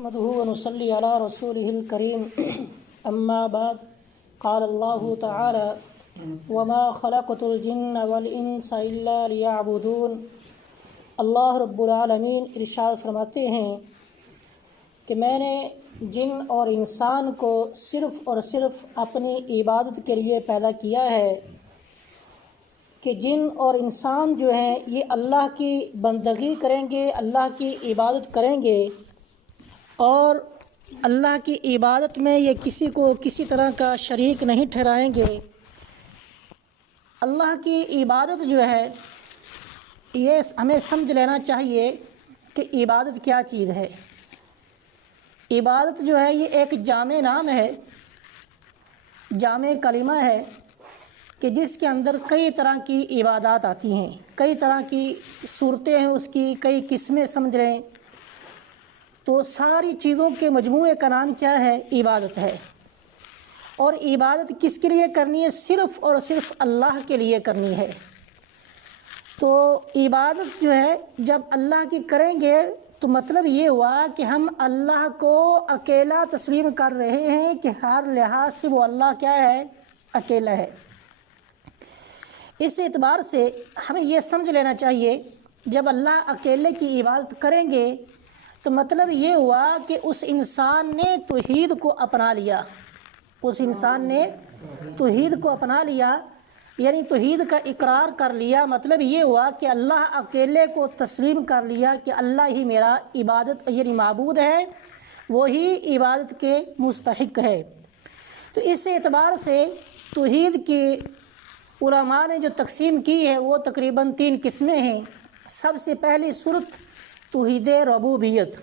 نحمده ونصلي على رسوله الكريم أما بعد قال الله تعالى وما خلقت الجن والإنس إلا ليعبدون۔ اللہ رب العالمین ارشاد فرماتے ہیں کہ میں نے جن اور انسان کو صرف اور صرف اپنی عبادت کے لیے پیدا کیا ہے کہ جن اور انسان جو ہیں یہ اللہ کی بندگی کریں گے، اللہ کی عبادت کریں گے اور اللہ کی عبادت میں یہ کسی کو کسی طرح کا شریک نہیں ٹھہرائیں گے۔ اللہ کی عبادت جو ہے یہ ہمیں سمجھ لینا چاہیے کہ عبادت کیا چیز ہے۔ عبادت جو ہے یہ ایک جامع نام ہے، جامع کلمہ ہے کہ جس کے اندر کئی طرح کی عبادات آتی ہیں، کئی طرح کی صورتیں ہیں، اس کی کئی قسمیں سمجھ رہے ہیں۔ تو ساری چیزوں کے مجموعے کا نام کیا ہے؟ عبادت ہے۔ اور عبادت کس کے لیے کرنی ہے؟ صرف اور صرف اللہ کے لیے کرنی ہے۔ تو عبادت جو ہے جب اللہ کی کریں گے تو مطلب یہ ہوا کہ ہم اللہ کو اکیلا تسلیم کر رہے ہیں کہ ہر لحاظ سے وہ اللہ کیا ہے؟ اکیلا ہے۔ اس اعتبار سے ہمیں یہ سمجھ لینا چاہیے جب اللہ اکیلے کی عبادت کریں گے تو مطلب یہ ہوا کہ اس انسان نے توحید کو اپنا لیا، اس انسان نے توحید کو اپنا لیا، یعنی توحید کا اقرار کر لیا۔ مطلب یہ ہوا کہ اللہ اکیلے کو تسلیم کر لیا کہ اللہ ہی میرا عبادت یعنی معبود ہے، وہی عبادت کے مستحق ہے۔ تو اس اعتبار سے توحید کی علماء نے جو تقسیم کی ہے وہ تقریباً 3 قسمیں ہیں۔ سب سے پہلی صورت توحید ربوبیت،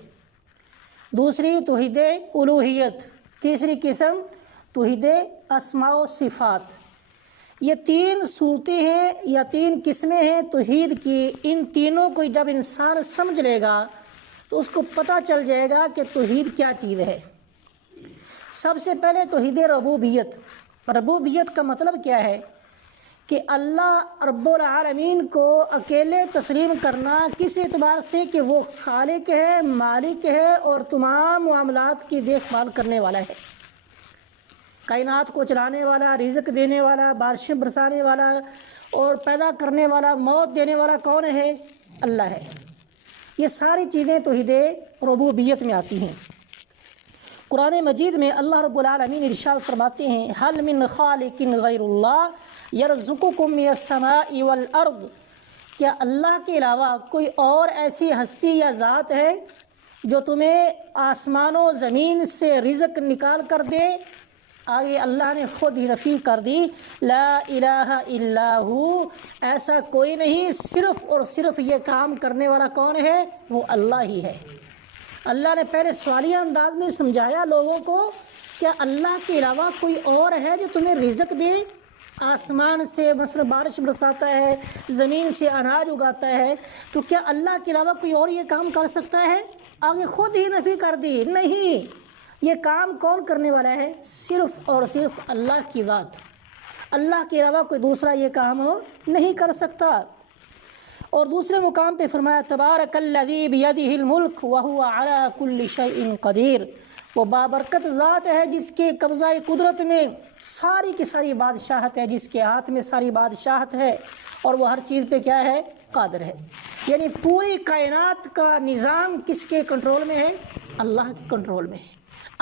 دوسری توحید الوہیت، تیسری قسم توحید اسماء و صفات۔ یہ 3 صورتیں ہیں یا 3 قسمیں ہیں توحید کی۔ ان تینوں کو جب انسان سمجھ لے گا تو اس کو پتہ چل جائے گا کہ توحید کیا چیز ہے۔ سب سے پہلے توحید ربوبیت۔ ربوبیت کا مطلب کیا ہے؟ کہ اللہ رب العالمین کو اکیلے تسلیم کرنا کس اعتبار سے کہ وہ خالق ہے، مالک ہے اور تمام معاملات کی دیکھ بھال کرنے والا ہے۔ کائنات کو چلانے والا، رزق دینے والا، بارشیں برسانے والا اور پیدا کرنے والا، موت دینے والا کون ہے؟ اللہ ہے۔ یہ ساری چیزیں توحید ربوبیت میں آتی ہیں۔ قرآن مجید میں اللہ رب العالمین ارشاد فرماتے ہیں هل من خالق غیر اللہ یرزقکم من السماء والارض۔ کیا اللہ کے علاوہ کوئی اور ایسی ہستی یا ذات ہے جو تمہیں آسمان و زمین سے رزق نکال کر دے؟ آگے اللہ نے خود ہی نفی کر دی، لا الہ الا ہو، ایسا کوئی نہیں، صرف اور صرف یہ کام کرنے والا کون ہے؟ وہ اللہ ہی ہے۔ اللہ نے پہلے سوالیہ انداز میں سمجھایا لوگوں کو، کیا اللہ کے علاوہ کوئی اور ہے جو تمہیں رزق دے؟ آسمان سے مثلا بارش برساتا ہے، زمین سے اناج اگاتا ہے، تو کیا اللہ کے علاوہ کوئی اور یہ کام کر سکتا ہے؟ آگے خود ہی نفی کر دی، نہیں، یہ کام کون کرنے والا ہے؟ صرف اور صرف اللہ کی ذات۔ اللہ کے علاوہ کوئی دوسرا یہ کام نہیں کر سکتا۔ اور دوسرے مقام پہ فرمایا تبارک الذی بیدہ الملک وہو علی کل شیء قدیر۔ وہ بابرکت ذات ہے جس کے قبضہ قدرت میں ساری کی ساری بادشاہت ہے، جس کے ہاتھ میں ساری بادشاہت ہے اور وہ ہر چیز پہ کیا ہے؟ قادر ہے۔ یعنی پوری کائنات کا نظام کس کے کنٹرول میں ہے؟ اللہ کے کنٹرول میں ہے۔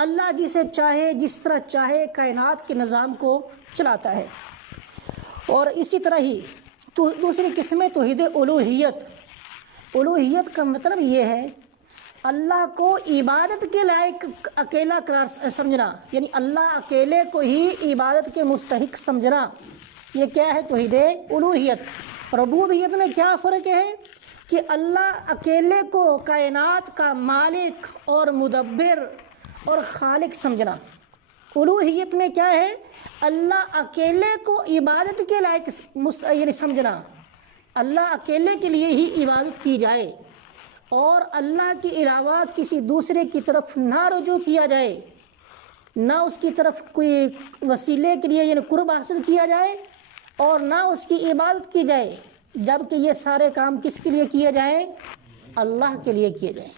اللہ جسے چاہے جس طرح چاہے کائنات کے نظام کو چلاتا ہے۔ اور اسی طرح ہی دوسری قسم ہے توحید الوہیت۔ الوہیت کا مطلب یہ ہے اللہ کو عبادت کے لائق اکیلا قرار سمجھنا، یعنی اللہ اکیلے کو ہی عبادت کے مستحق سمجھنا۔ یہ کیا ہے؟ توحید الوہیت۔ ربوبیت میں کیا فرق ہے؟ کہ اللہ اکیلے کو کائنات کا مالک اور مدبر اور خالق سمجھنا۔ الوہیت میں کیا ہے؟ اللہ اکیلے کو عبادت کے لائق یعنی سمجھنا، اللہ اکیلے کے لیے ہی عبادت کی جائے اور اللہ کے علاوہ کسی دوسرے کی طرف نہ رجوع کیا جائے، نہ اس کی طرف کوئی وسیلے کے لیے یعنی قرب حاصل کیا جائے اور نہ اس کی عبادت کی جائے، جبکہ یہ سارے کام کس کے لیے کیے جائیں؟ اللہ کے لیے کیے جائیں۔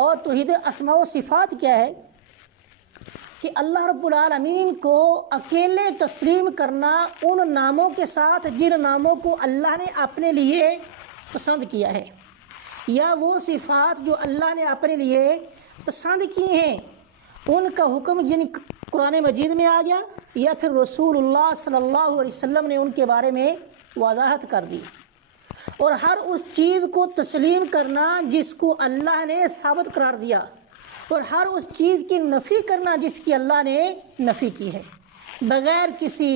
اور توحید اسماء و صفات کیا ہے کہ اللہ رب العالمین کو اکیلے تسلیم کرنا ان ناموں کے ساتھ جن ناموں کو اللہ نے اپنے لیے پسند کیا ہے، یا وہ صفات جو اللہ نے اپنے لیے پسند کی ہیں ان کا حکم یعنی قرآن مجید میں آ گیا، یا پھر رسول اللہ صلی اللہ علیہ وسلم نے ان کے بارے میں وضاحت کر دی۔ اور ہر اس چیز کو تسلیم کرنا جس کو اللہ نے ثابت قرار دیا، اور ہر اس چیز کی نفی کرنا جس کی اللہ نے نفی کی ہے، بغیر کسی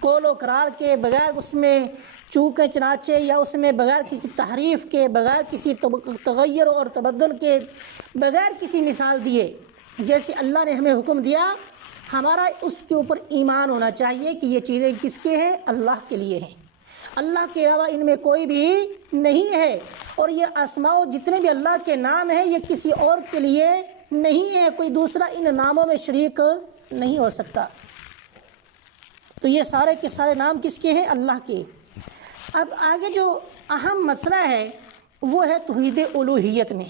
قول و قرار کے، بغیر اس میں چوکے چناچے یا اس میں بغیر کسی تحریف کے، بغیر کسی تغیر اور تبدل کے، بغیر کسی مثال دیے جیسے اللہ نے ہمیں حکم دیا، ہمارا اس کے اوپر ایمان ہونا چاہیے کہ یہ چیزیں کس کے ہیں؟ اللہ کے لیے ہیں، اللہ کے علاوہ ان میں کوئی بھی نہیں ہے، اور یہ اسماء جتنے بھی اللہ کے نام ہیں یہ کسی اور کے لیے نہیں ہے، کوئی دوسرا ان ناموں میں شریک نہیں ہو سکتا۔ تو یہ سارے کے سارے نام کس کے ہیں؟ اللہ کے۔ اب آگے جو اہم مسئلہ ہے وہ ہے توحید الوہیت میں۔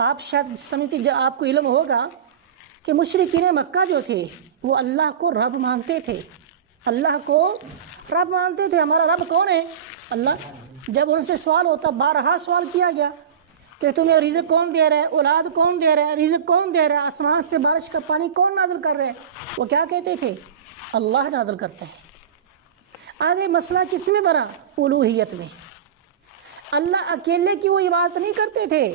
آپ شاید سمجھتے، جو آپ کو علم ہوگا کہ مشرکین مکہ جو تھے وہ اللہ کو رب مانتے تھے، اللہ کو رب مانتے تھے۔ ہمارا رب کون ہے؟ اللہ۔ جب ان سے سوال ہوتا، بارہا سوال کیا گیا کہ تمہیں رزق کون دے رہا ہے، اولاد کون دے رہا ہے، رزق کون دے رہا ہے، آسمان سے بارش کا پانی کون نازل کر رہا ہے، وہ کیا کہتے تھے؟ اللہ نازل کرتا ہے۔ آگے مسئلہ کس میں بنا؟ الوہیت میں۔ اللہ اکیلے کی وہ عبادت نہیں کرتے تھے،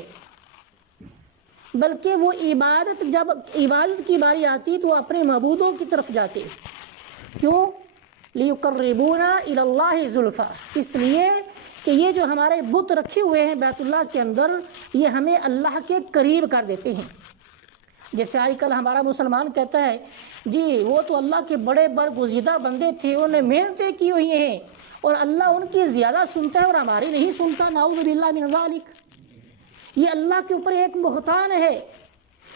بلکہ وہ عبادت، جب عبادت کی باری آتی تو اپنے معبودوں کی طرف جاتے۔ کیوں؟ لیقربونا الی اللہ زلفیٰ، اس لیے کہ یہ جو ہمارے بت رکھے ہوئے ہیں بیت اللہ کے اندر، یہ ہمیں اللہ کے قریب کر دیتے ہیں۔ جیسے آج کل ہمارا مسلمان کہتا ہے جی وہ تو اللہ کے بڑے برگزیدہ بندے تھے، انہوں نے محنتیں کی ہوئی ہیں اور اللہ ان کی زیادہ سنتا ہے اور ہماری نہیں سنتا، نعوذ باللہ من ذالک۔ یہ اللہ کے اوپر ایک بہتان ہے۔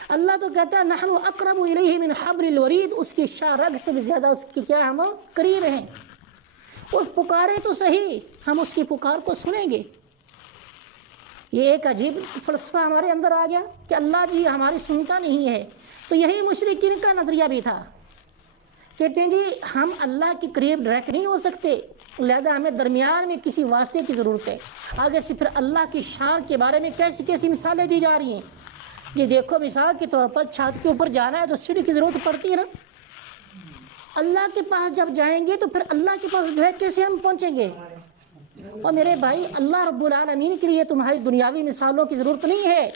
اللہ تو کہتا ہے نحن اقرب الیہ من حبل الورید، اس کی شاہ رگ سے بھی زیادہ اس کی کیا ہم قریب ہیں، اور پکارے تو صحیح، ہم اس کی پکار کو سنیں گے۔ یہ ایک عجیب فلسفہ ہمارے اندر آ گیا کہ اللہ جی ہماری سنتا نہیں ہے۔ تو یہی مشرکین کا نظریہ بھی تھا، کہتے ہیں جی ہم اللہ کے قریب ڈائریکٹ نہیں ہو سکتے، لہذا ہمیں درمیان میں کسی واسطے کی ضرورت ہے۔ آگے سے پھر اللہ کی شان کے بارے میں کیسی کیسی مثالیں دی جا رہی ہیں کہ دیکھو مثال کے طور پر چھت کے اوپر جانا ہے تو سیڑھی کی ضرورت پڑتی ہے نا، اللہ کے پاس جب جائیں گے تو پھر اللہ کے پاس ڈائریکٹ کیسے ہم پہنچیں گے؟ اور میرے بھائی اللہ رب العالمین کے لیے تمہاری دنیاوی مثالوں کی ضرورت نہیں ہے،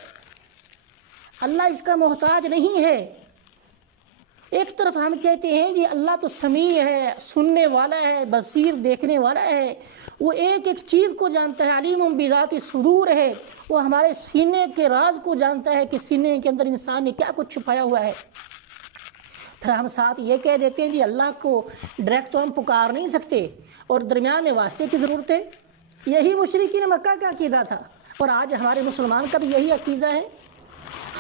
اللہ اس کا محتاج نہیں ہے۔ ایک طرف ہم کہتے ہیں کہ اللہ تو سمیع ہے، سننے والا ہے، بصیر دیکھنے والا ہے، وہ ایک ایک چیز کو جانتا ہے، علیم بذات الصدور ہے، وہ ہمارے سینے کے راز کو جانتا ہے کہ سینے کے اندر انسان نے کیا کچھ چھپایا ہوا ہے۔ پھر ہم ساتھ یہ کہہ دیتے ہیں جی اللہ کو ڈائریکٹ تو ہم پکار نہیں سکتے اور درمیان میں واسطے کی ضرورت ہے۔ یہی مشرکین مکہ کا عقیدہ تھا، اور آج ہمارے مسلمان کا بھی یہی عقیدہ ہے۔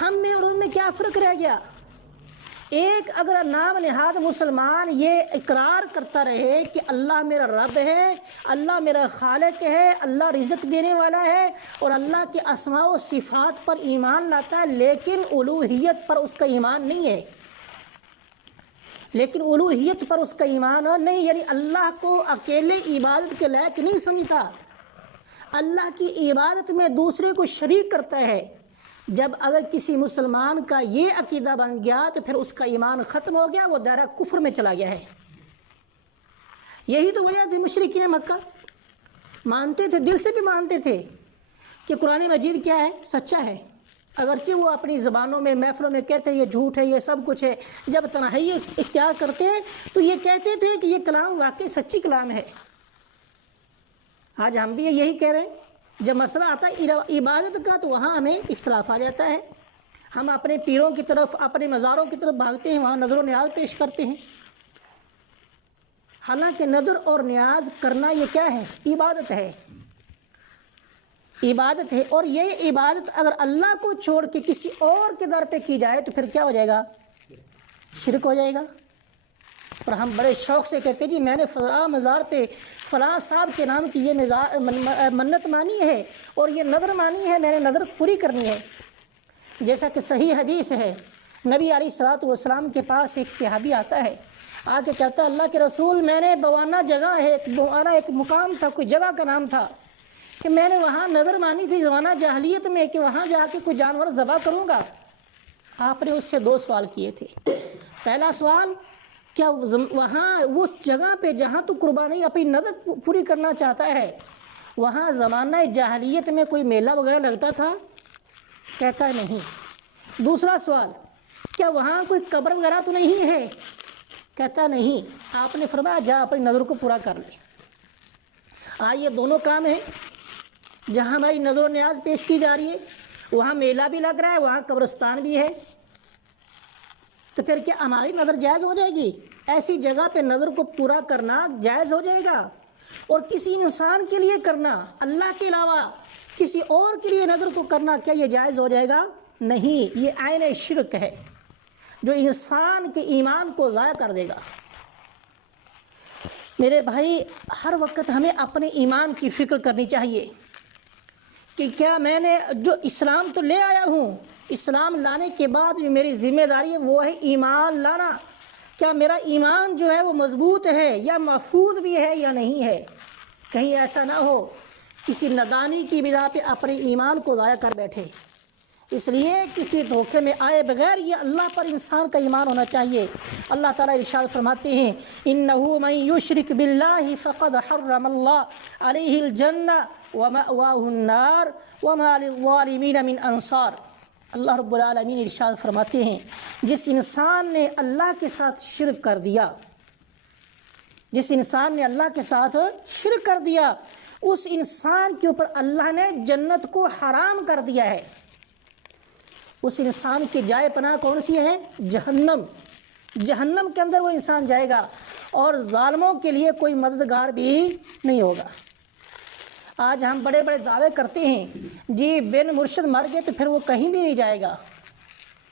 ہم میں اور ان میں کیا فرق رہ گیا؟ ایک اگر نام نہاد مسلمان یہ اقرار کرتا رہے کہ اللہ میرا رب ہے، اللہ میرا خالق ہے، اللہ رزق دینے والا ہے، اور اللہ کے اسماء و صفات پر ایمان لاتا ہے، لیکن الوہیت پر اس کا ایمان نہیں ہے، لیکن الوہیت پر اس کا ایمان نہیں، یعنی اللہ کو اکیلے عبادت کے لائق نہیں سمجھتا، اللہ کی عبادت میں دوسرے کو شریک کرتا ہے۔ جب اگر کسی مسلمان کا یہ عقیدہ بن گیا تو پھر اس کا ایمان ختم ہو گیا، وہ دائرہ کفر میں چلا گیا ہے۔ یہی تو وجہ تھی مشرکین مکہ مانتے تھے، دل سے بھی مانتے تھے کہ قرآن مجید کیا ہے؟ سچا ہے، اگرچہ وہ اپنی زبانوں میں محفلوں میں کہتے ہیں یہ جھوٹ ہے، یہ سب کچھ ہے، جب تنہائی اختیار کرتے تو یہ کہتے تھے کہ یہ کلام واقعی سچی کلام ہے۔ آج ہم بھی یہی کہہ رہے ہیں، جب مسئلہ آتا ہے عبادت کا تو وہاں ہمیں اختلاف آ جاتا ہے، ہم اپنے پیروں کی طرف، اپنے مزاروں کی طرف بھاگتے ہیں، وہاں نظر و نیاز پیش کرتے ہیں، حالانکہ نظر اور نیاز کرنا یہ کیا ہے؟ عبادت ہے، عبادت ہے۔ اور یہ عبادت اگر اللہ کو چھوڑ کے کسی اور کے در پہ کی جائے تو پھر کیا ہو جائے گا؟ شرک ہو جائے گا۔ اور ہم بڑے شوق سے کہتے ہیں جی میں نے فلاں مزار پہ فلاں صاحب کے نام کی یہ منت مانی ہے اور یہ نظر مانی ہے، میں نے نظر پوری کرنی ہے۔ جیسا کہ صحیح حدیث ہے، نبی علیہ الصلوۃ والسلام کے پاس ایک صحابی آتا ہے، آ کے کہتا ہے اللہ کے رسول میں نے بوانا جگہ ہے، بوانا ایک مقام تھا، کوئی جگہ کا نام تھا کہ میں نے وہاں نظر مانی تھی زمانہ جاہلیت میں کہ وہاں جا کے کوئی جانور ذبح کروں گا۔ آپ نے اس سے 2 سوال کیے تھے۔ پہلا سوال، کیا وہاں اس جگہ پہ جہاں تو قربانی اپنی نظر پوری کرنا چاہتا ہے وہاں زمانہ جاہلیت میں کوئی میلہ وغیرہ لگتا تھا؟ کہتا ہے نہیں۔ دوسرا سوال، کیا وہاں کوئی قبر وغیرہ تو نہیں ہے؟ کہتا نہیں۔ آپ نے فرمایا جا اپنی نظر کو پورا کر لے۔ یہ دونوں کام ہیں، جہاں ہماری نظر و نیاز پیش کی جا رہی ہے وہاں میلہ بھی لگ رہا ہے، وہاں قبرستان بھی ہے، تو پھر کیا ہماری نظر جائز ہو جائے گی؟ ایسی جگہ پہ نظر کو پورا کرنا جائز ہو جائے گا؟ اور کسی انسان کے لیے کرنا، اللہ کے علاوہ کسی اور کے لیے نظر کو کرنا، کیا یہ جائز ہو جائے گا؟ نہیں، یہ عین شرک ہے جو انسان کے ایمان کو ضائع کر دے گا۔ میرے بھائی، ہر وقت ہمیں اپنے ایمان کی فکر کرنی چاہیے کہ کیا میں نے جو اسلام تو لے آیا ہوں، اسلام لانے کے بعد جو میری ذمہ داری ہے وہ ہے ایمان لانا۔ کیا میرا ایمان جو ہے وہ مضبوط ہے یا محفوظ بھی ہے یا نہیں ہے؟ کہیں ایسا نہ ہو کسی نادانی کی بنا پہ اپنے ایمان کو ضائع کر بیٹھے۔ اس لیے کسی دھوکے میں آئے بغیر یہ اللہ پر انسان کا ایمان ہونا چاہیے۔ اللہ تعالیٰ ارشاد فرماتے ہیں اِنَّهُ مَن يُشْرِكْ بِاللَّهِ فَقَدْ حَرَّمَ اللَّهُ عَلَيْهِ الْجَنَّةَ وَمَأْوَاهُ النَّارُ وَمَا لِلظَّالِمِينَ مِنْ أَنصَارٍ۔ اللہ رب العالمین ارشاد فرماتے ہیں جس انسان نے اللہ کے ساتھ شرک کر دیا، جس انسان نے اللہ کے ساتھ شرک کر دیا، اس انسان کے اوپر اللہ نے جنت کو حرام کر دیا ہے۔ اس انسان کی جائے پناہ کون سی ہے؟ جہنم۔ جہنم کے اندر وہ انسان جائے گا اور ظالموں کے لیے کوئی مددگار بھی نہیں ہوگا۔ آج ہم بڑے بڑے دعوے کرتے ہیں جی بن مرشد مر گئے تو پھر وہ کہیں بھی نہیں جائے گا۔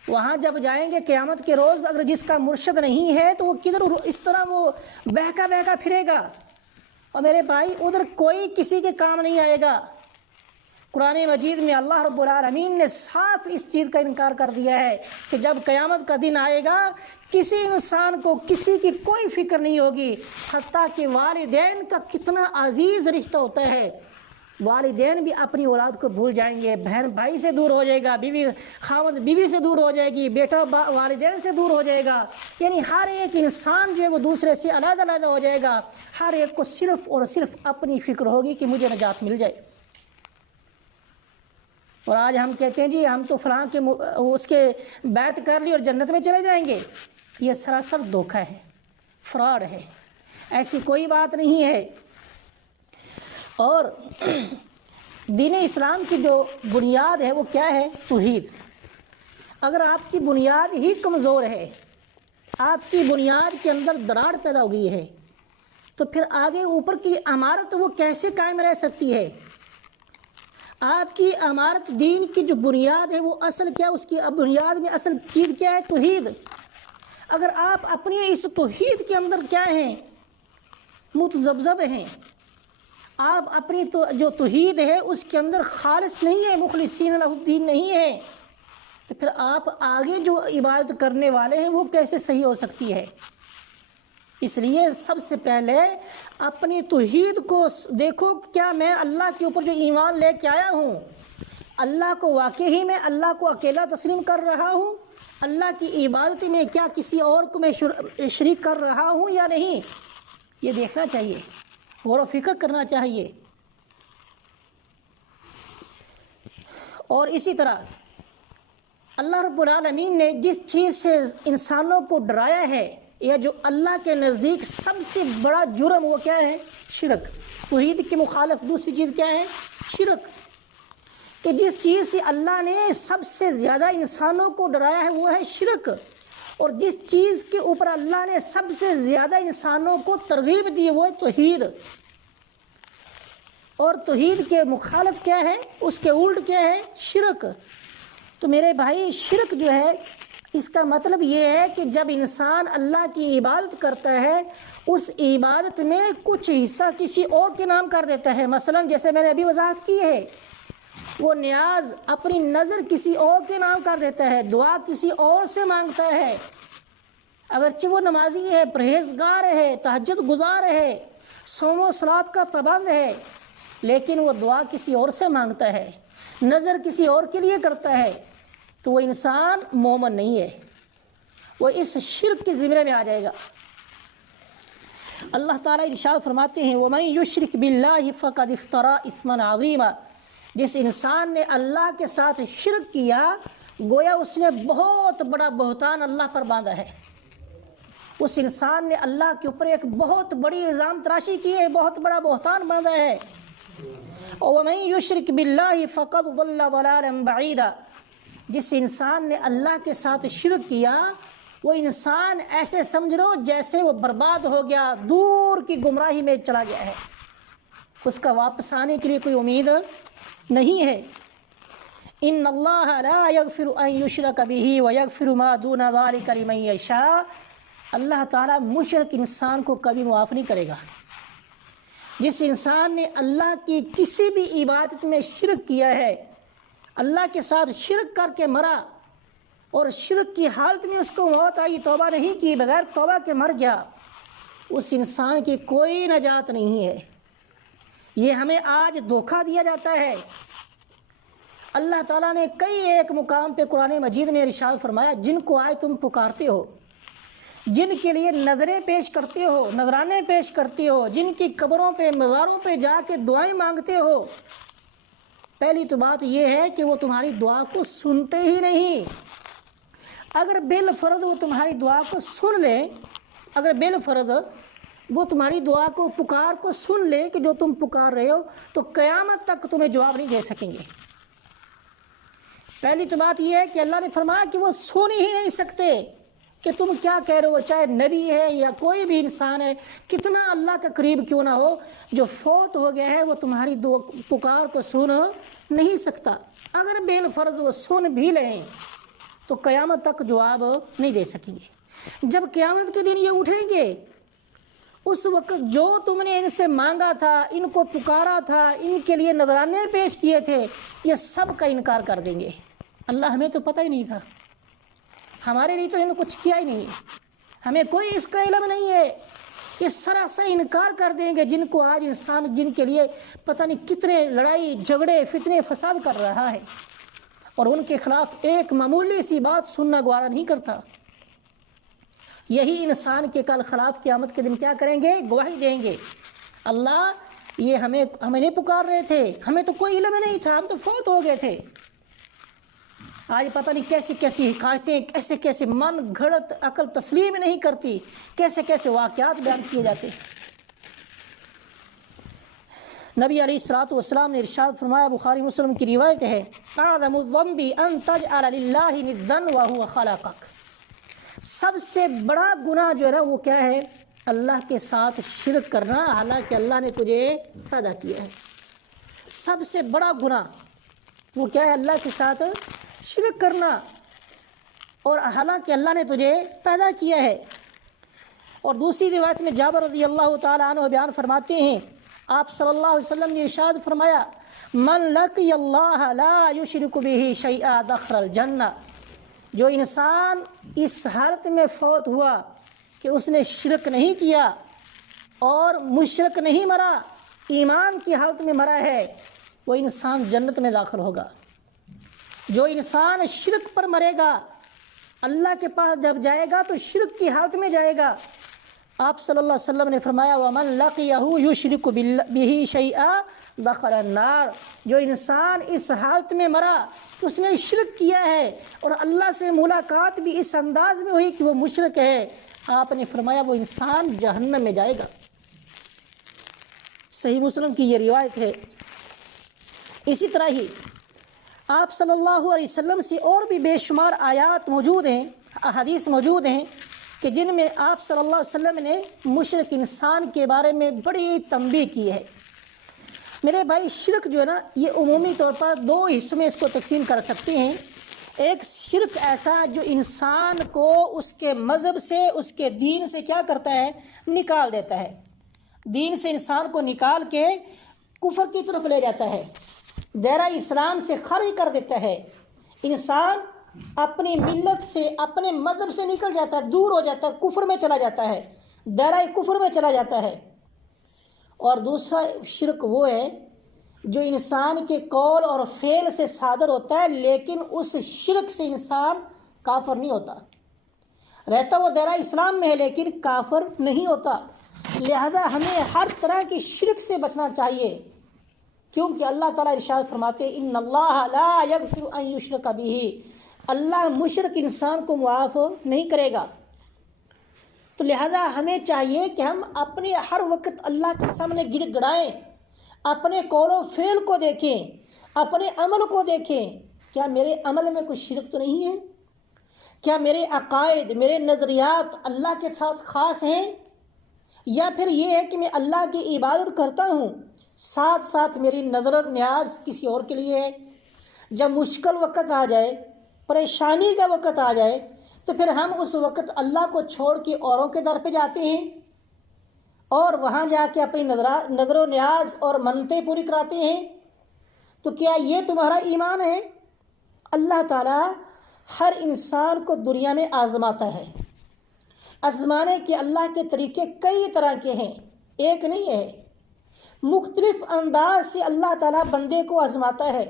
وہاں جب جائیں گے قیامت کے روز اگر جس کا مرشد نہیں ہے تو وہ کدھر اس طرح وہ بہکا بہکا پھرے گا، اور میرے بھائی ادھر کوئی کسی کے کام نہیں آئے گا۔ قرآن مجید میں اللہ رب العالمین نے صاف اس چیز کا انکار کر دیا ہے کہ جب قیامت کا دن آئے گا کسی انسان کو کسی کی کوئی فکر نہیں ہوگی، حتیٰ کہ والدین کا کتنا عزیز رشتہ ہوتا ہے، والدین بھی اپنی اولاد کو بھول جائیں گے، بہن بھائی سے دور ہو جائے گا، بیوی خاوند بیوی سے دور ہو جائے گی، بیٹا والدین سے دور ہو جائے گا، یعنی ہر ایک انسان جو ہے وہ دوسرے سے علیحدہ علیحدہ ہو جائے گا۔ ہر ایک کو صرف اور صرف اپنی فکر ہوگی کہ مجھے نجات مل جائے۔ اور آج ہم کہتے ہیں جی ہم تو فلاں کے اس کے بیعت کر لی اور جنت میں چلے جائیں گے، یہ سراسر دھوکہ ہے، فراڈ ہے، ایسی کوئی بات نہیں ہے۔ اور دین اسلام کی جو بنیاد ہے وہ کیا ہے؟ توحید۔ اگر آپ کی بنیاد ہی کمزور ہے، آپ کی بنیاد کے اندر دراڑ پیدا ہو گئی ہے، تو پھر آگے اوپر کی عمارت وہ کیسے قائم رہ سکتی ہے؟ آپ کی عمارت دین کی جو بنیاد ہے وہ اصل کیا؟ اس کی بنیاد میں اصل چیز کیا ہے؟ توحید۔ اگر آپ اپنی اس توحید کے اندر کیا ہیں؟ متذبذب ہیں، آپ اپنی جو توحید ہے اس کے اندر خالص نہیں ہے، مخلصین لہ الدین نہیں ہے، تو پھر آپ آگے جو عبادت کرنے والے ہیں وہ کیسے صحیح ہو سکتی ہے؟ اس لیے سب سے پہلے اپنی توحید کو دیکھو، کیا میں اللہ کے اوپر جو ایمان لے کے آیا ہوں، اللہ کو واقعی میں اللہ کو اکیلا تسلیم کر رہا ہوں؟ اللہ کی عبادت میں کیا کسی اور کو میں شریک کر رہا ہوں یا نہیں؟ یہ دیکھنا چاہیے، غور و فکر کرنا چاہیے۔ اور اسی طرح اللہ رب العالمین نے جس چیز سے انسانوں کو ڈرایا ہے یا جو اللہ کے نزدیک سب سے بڑا جرم وہ کیا ہے؟ شرک۔ توحید کے مخالف دوسری چیز کیا ہے؟ شرک۔ کہ جس چیز سے اللہ نے سب سے زیادہ انسانوں کو ڈرایا ہے وہ ہے شرک، اور جس چیز کے اوپر اللہ نے سب سے زیادہ انسانوں کو ترغیب دی وہ ہے توحید۔ اور توحید کے مخالف کیا ہے؟ اس کے الٹ کیا ہے؟ شرک۔ تو میرے بھائی شرک جو ہے اس کا مطلب یہ ہے کہ جب انسان اللہ کی عبادت کرتا ہے اس عبادت میں کچھ حصہ کسی اور کے نام کر دیتا ہے۔ مثلا جیسے میں نے ابھی وضاحت کی ہے وہ نیاز اپنی نظر کسی اور کے نام کر دیتا ہے، دعا کسی اور سے مانگتا ہے، اگرچہ وہ نمازی ہے، پرہیزگار ہے، تہجد گزار ہے، صوم و صلات کا پابند ہے، لیکن وہ دعا کسی اور سے مانگتا ہے، نظر کسی اور کے لیے کرتا ہے، تو وہ انسان مومن نہیں ہے، وہ اس شرک کے زمرے میں آ جائے گا۔ اللہ تعالیٰ ارشاد فرماتے ہیں وَمَن يُشْرِكْ بِاللَّهِ فَقَدِ افْتَرَىٰ اِثْمًا عَظِيمًا، جس انسان نے اللہ کے ساتھ شرک کیا گویا اس نے بہت بڑا بہتان اللہ پر باندھا ہے، اس انسان نے اللہ کے اوپر ایک بہت بڑی الزام تراشی کی ہے، بہت بڑا بہتان باندھا ہے۔ وَمَن يُشْرِكْ بِاللَّهِ فَقَدْ ضَلَّ ضَلَالًا بَعِيدًا، جس انسان نے اللہ کے ساتھ شرک کیا وہ انسان ایسے سمجھ لو جیسے وہ برباد ہو گیا، دور کی گمراہی میں چلا گیا ہے، اس کا واپس آنے کے لیے کوئی امید نہیں ہے۔ ان اللہ لا یغفر ان یشرک بہ ویغفر ما دون ذلک لمن یشاء، اللہ تعالیٰ مشرک انسان کو کبھی معاف نہیں کرے گا۔ جس انسان نے اللہ کی کسی بھی عبادت میں شرک کیا ہے، اللہ کے ساتھ شرک کر کے مرا اور شرک کی حالت میں اس کو موت آئی، توبہ نہیں کی، بغیر توبہ کے مر گیا، اس انسان کی کوئی نجات نہیں ہے۔ یہ ہمیں آج دھوکہ دیا جاتا ہے۔ اللہ تعالیٰ نے کئی ایک مقام پہ قرآن مجید میں ارشاد فرمایا جن کو آج تم پکارتے ہو، جن کے لیے نظریں پیش کرتے ہو، نذرانے پیش کرتے ہو، جن کی قبروں پہ مزاروں پہ جا کے دعائیں مانگتے ہو، پہلی تو بات یہ ہے کہ وہ تمہاری دعا کو سنتے ہی نہیں۔ اگر بالفرض وہ تمہاری دعا کو سن لیں، اگر بالفرض وہ تمہاری دعا کو پکار کو سن لیں کہ جو تم پکار رہے ہو، تو قیامت تک تمہیں جواب نہیں دے سکیں گے۔ پہلی تو بات یہ ہے کہ اللہ نے فرمایا کہ وہ سن ہی نہیں سکتے کہ تم کیا کہہ رہے ہو، چاہے نبی ہے یا کوئی بھی انسان ہے، کتنا اللہ کا قریب کیوں نہ ہو، جو فوت ہو گیا ہے وہ تمہاری پکار کو سن نہیں سکتا۔ اگر بالفرض وہ سن بھی لیں تو قیامت تک جواب نہیں دے سکیں گے۔ جب قیامت کے دن یہ اٹھیں گے، اس وقت جو تم نے ان سے مانگا تھا، ان کو پکارا تھا، ان کے لیے نذرانے پیش کیے تھے، یہ سب کا انکار کر دیں گے۔ اللہ ہمیں تو پتہ ہی نہیں تھا، ہمارے لیے تو انہوں نے کچھ کیا ہی نہیں، ہمیں کوئی اس کا علم نہیں ہے، یہ سراسر انکار کر دیں گے۔ جن کو آج انسان جن کے لیے پتہ نہیں کتنے لڑائی جھگڑے فتنے فساد کر رہا ہے اور ان کے خلاف ایک معمولی سی بات سننا گوارا نہیں کرتا، یہی انسان کے کل خلاف قیامت کے دن کیا کریں گے؟ گواہی دیں گے، اللہ یہ ہمیں نہیں پکار رہے تھے، ہمیں تو کوئی علم نہیں تھا، ہم تو فوت ہو گئے تھے۔ آج پتہ نہیں کیسی کیسی حکایتیں، کیسے کیسے من گھڑت عقل تسلیم نہیں کرتی، کیسے کیسے واقعات بیان کیے جاتے۔ نبی علیہ الصلوۃ والسلام نے ارشاد فرمایا، بخاری مسلم کی روایت ہے، اعظم الذنب ان تجعل للہ ندا وهو خلقک، سب سے بڑا گناہ جو ہے نا وہ کیا ہے؟ اللہ کے ساتھ شرک کرنا، حالانکہ اللہ نے تجھے پیدا کیا ہے۔ سب سے بڑا گناہ وہ کیا ہے؟ اللہ کے ساتھ شرک کرنا، اور حالانکہ اللہ نے تجھے پیدا کیا ہے۔ اور دوسری روایت میں جابر رضی اللہ تعالیٰ عنہ بیان فرماتے ہیں، آپ صلی اللہ علیہ وسلم نے ارشاد فرمایا، من لقی اللہ لا یشرک بہ شیئا دخل الجنہ، جو انسان اس حالت میں فوت ہوا کہ اس نے شرک نہیں کیا اور مشرک نہیں مرا، ایمان کی حالت میں مرا ہے، وہ انسان جنت میں داخل ہوگا۔ جو انسان شرک پر مرے گا، اللہ کے پاس جب جائے گا تو شرک کی حالت میں جائے گا۔ آپ صلی اللہ علیہ وسلم نے فرمایا، وَمَن لَقِيَهُ يُشْرِكُ بِهِ شَيْئًا دَخَلَ النَّارَ، جو انسان اس حالت میں مرا کہ اس نے شرک کیا ہے اور اللہ سے ملاقات بھی اس انداز میں ہوئی کہ وہ مشرک ہے، آپ نے فرمایا وہ انسان جہنم میں جائے گا۔ صحیح مسلم کی یہ روایت ہے۔ اسی طرح ہی آپ صلی اللہ علیہ وسلم سے اور بھی بے شمار آیات موجود ہیں، احادیث موجود ہیں کہ جن میں آپ صلی اللہ علیہ وسلم نے مشرک انسان کے بارے میں بڑی تنبیہ کی ہے۔ میرے بھائی، شرک جو ہے نا یہ عمومی طور پر دو حصوں میں اس کو تقسیم کر سکتے ہیں۔ ایک شرک ایسا جو انسان کو اس کے مذہب سے، اس کے دین سے کیا کرتا ہے؟ نکال دیتا ہے، دین سے انسان کو نکال کے کفر کی طرف لے جاتا ہے۔ دائرہ اسلام سے خارج کر دیتا ہے، انسان اپنی ملت سے، اپنے مذہب سے نکل جاتا ہے، دور ہو جاتا ہے، کفر میں چلا جاتا ہے، دائرہ کفر میں چلا جاتا ہے۔ اور دوسرا شرک وہ ہے جو انسان کے قول اور فعل سے صادر ہوتا ہے، لیکن اس شرک سے انسان کافر نہیں ہوتا، رہتا وہ دائرہ اسلام میں ہے لیکن کافر نہیں ہوتا۔ لہذا ہمیں ہر طرح کی شرک سے بچنا چاہیے، کیونکہ اللہ تعالیٰ ارشاد فرماتے ہیں ان اللہ لا یغفر ان یشرک بہ، اللہ مشرک انسان کو معاف نہیں کرے گا۔ تو لہذا ہمیں چاہیے کہ ہم اپنے ہر وقت اللہ کے سامنے گڑ گڑائیں، اپنے قول و فعل کو دیکھیں، اپنے عمل کو دیکھیں، کیا میرے عمل میں کوئی شرک تو نہیں ہے؟ کیا میرے عقائد، میرے نظریات اللہ کے ساتھ خاص ہیں؟ یا پھر یہ ہے کہ میں اللہ کی عبادت کرتا ہوں، ساتھ ساتھ میری نظر و نیاز کسی اور کے لیے ہے؟ جب مشکل وقت آ جائے، پریشانی کا وقت آ جائے، تو پھر ہم اس وقت اللہ کو چھوڑ کے اوروں کے در پہ جاتے ہیں اور وہاں جا کے اپنی نظر و نیاز اور منتیں پوری کراتے ہیں۔ تو کیا یہ تمہارا ایمان ہے؟ اللہ تعالیٰ ہر انسان کو دنیا میں آزماتا ہے، آزمانے کے اللہ کے طریقے کئی طرح کے ہیں، ایک نہیں ہے، مختلف انداز سے اللہ تعالیٰ بندے کو آزماتا ہے۔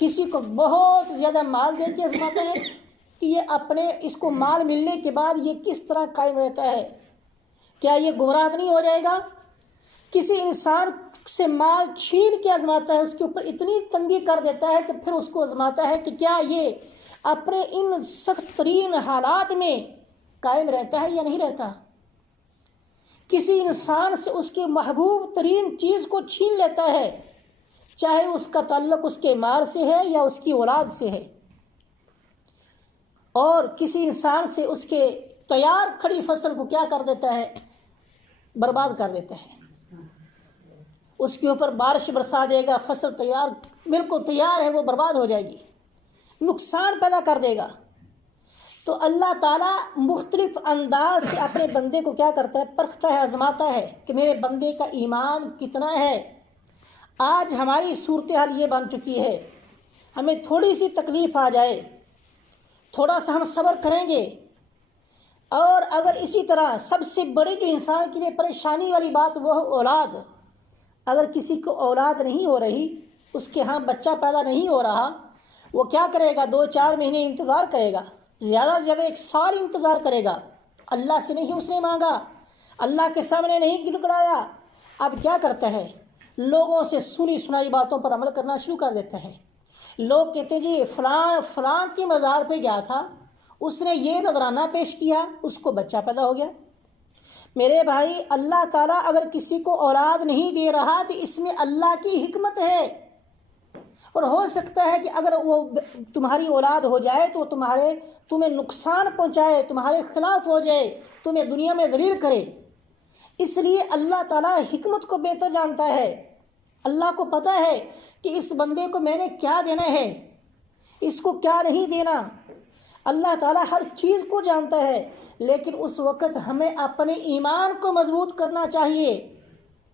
کسی کو بہت زیادہ مال دے کے آزماتا ہے کہ یہ اپنے اس کو مال ملنے کے بعد یہ کس طرح قائم رہتا ہے، کیا یہ گمراہ نہیں ہو جائے گا؟ کسی انسان سے مال چھین کے آزماتا ہے، اس کے اوپر اتنی تنگی کر دیتا ہے کہ پھر اس کو آزماتا ہے کہ کیا یہ اپنے ان سخت ترین حالات میں قائم رہتا ہے یا نہیں رہتا۔ کسی انسان سے اس کے محبوب ترین چیز کو چھین لیتا ہے، چاہے اس کا تعلق اس کے مال سے ہے یا اس کی اولاد سے ہے، اور کسی انسان سے اس کے تیار کھڑی فصل کو کیا کر دیتا ہے؟ برباد کر دیتا ہے۔ اس کے اوپر بارش برسا دے گا، فصل تیار بالکل تیار ہے وہ برباد ہو جائے گی، نقصان پیدا کر دے گا۔ تو اللہ تعالیٰ مختلف انداز سے اپنے بندے کو کیا کرتا ہے؟ پرکھتا ہے، آزماتا ہے کہ میرے بندے کا ایمان کتنا ہے۔ آج ہماری صورتحال یہ بن چکی ہے، ہمیں تھوڑی سی تکلیف آ جائے، تھوڑا سا ہم صبر کریں گے، اور اگر اسی طرح سب سے بڑی جو انسان کے لیے پریشانی والی بات وہ اولاد، اگر کسی کو اولاد نہیں ہو رہی، اس کے ہاں بچہ پیدا نہیں ہو رہا، وہ کیا کرے گا؟ 2-4 مہینے انتظار کرے گا، زیادہ سے زیادہ 1 سال انتظار کرے گا۔ اللہ سے نہیں اس نے مانگا، اللہ کے سامنے نہیں گڑگڑایا، اب کیا کرتا ہے؟ لوگوں سے سنی سنائی باتوں پر عمل کرنا شروع کر دیتا ہے۔ لوگ کہتے ہیں جی فلاں کی مزار پہ گیا تھا، اس نے یہ نذرانہ پیش کیا، اس کو بچہ پیدا ہو گیا۔ میرے بھائی، اللہ تعالیٰ اگر کسی کو اولاد نہیں دے رہا تو اس میں اللہ کی حکمت ہے، اور ہو سکتا ہے کہ اگر وہ تمہاری اولاد ہو جائے تو تمہیں نقصان پہنچائے، تمہارے خلاف ہو جائے، تمہیں دنیا میں ذلیل کرے۔ اس لیے اللہ تعالیٰ حکمت کو بہتر جانتا ہے، اللہ کو پتہ ہے کہ اس بندے کو میں نے کیا دینا ہے، اس کو کیا نہیں دینا۔ اللہ تعالیٰ ہر چیز کو جانتا ہے، لیکن اس وقت ہمیں اپنے ایمان کو مضبوط کرنا چاہیے۔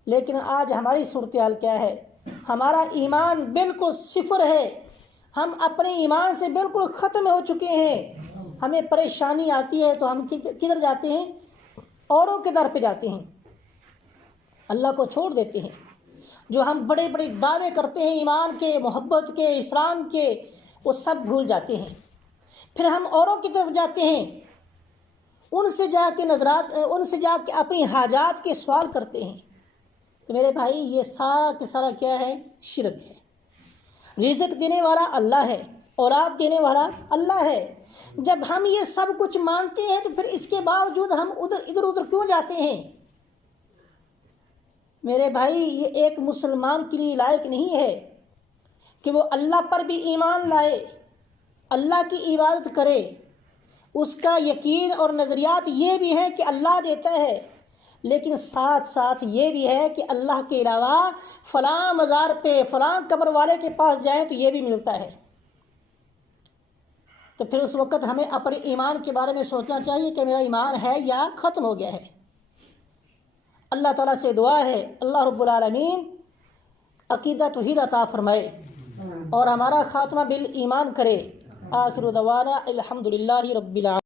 لیکن آج ہماری صورتحال کیا ہے؟ ہمارا ایمان بالکل صفر ہے، ہم اپنے ایمان سے بالکل ختم ہو چکے ہیں۔ ہمیں پریشانی آتی ہے تو ہم کدھر جاتے ہیں؟ اوروں کے در پہ جاتے ہیں، اللہ کو چھوڑ دیتے ہیں۔ جو ہم بڑے بڑے دعوے کرتے ہیں ایمان کے، محبت کے، اسلام کے، وہ سب بھول جاتے ہیں۔ پھر ہم اوروں کی طرف جاتے ہیں، ان سے جا کے اپنی حاجات کے سوال کرتے ہیں۔ تو میرے بھائی، یہ سارا کے سارا کیا ہے؟ شرک ہے۔ رزق دینے والا اللہ ہے، اولاد دینے والا اللہ ہے۔ جب ہم یہ سب کچھ مانتے ہیں تو پھر اس کے باوجود ہم ادھر ادھر کیوں جاتے ہیں؟ میرے بھائی، یہ ایک مسلمان کے لیے لائق نہیں ہے کہ وہ اللہ پر بھی ایمان لائے، اللہ کی عبادت کرے، اس کا یقین اور نظریات یہ بھی ہیں کہ اللہ دیتا ہے، لیکن ساتھ ساتھ یہ بھی ہے کہ اللہ کے علاوہ فلاں مزار پہ، فلاں قبر والے کے پاس جائیں تو یہ بھی ملتا ہے۔ تو پھر اس وقت ہمیں اپنے ایمان کے بارے میں سوچنا چاہیے کہ میرا ایمان ہے یا ختم ہو گیا ہے۔ اللہ تعالیٰ سے دعا ہے اللہ رب العالمین عقیدہ توحید عطا فرمائے۔ اور ہمارا خاتمہ بالایمان کرے۔ آخر دعوانا الحمدللہ رب العالمین۔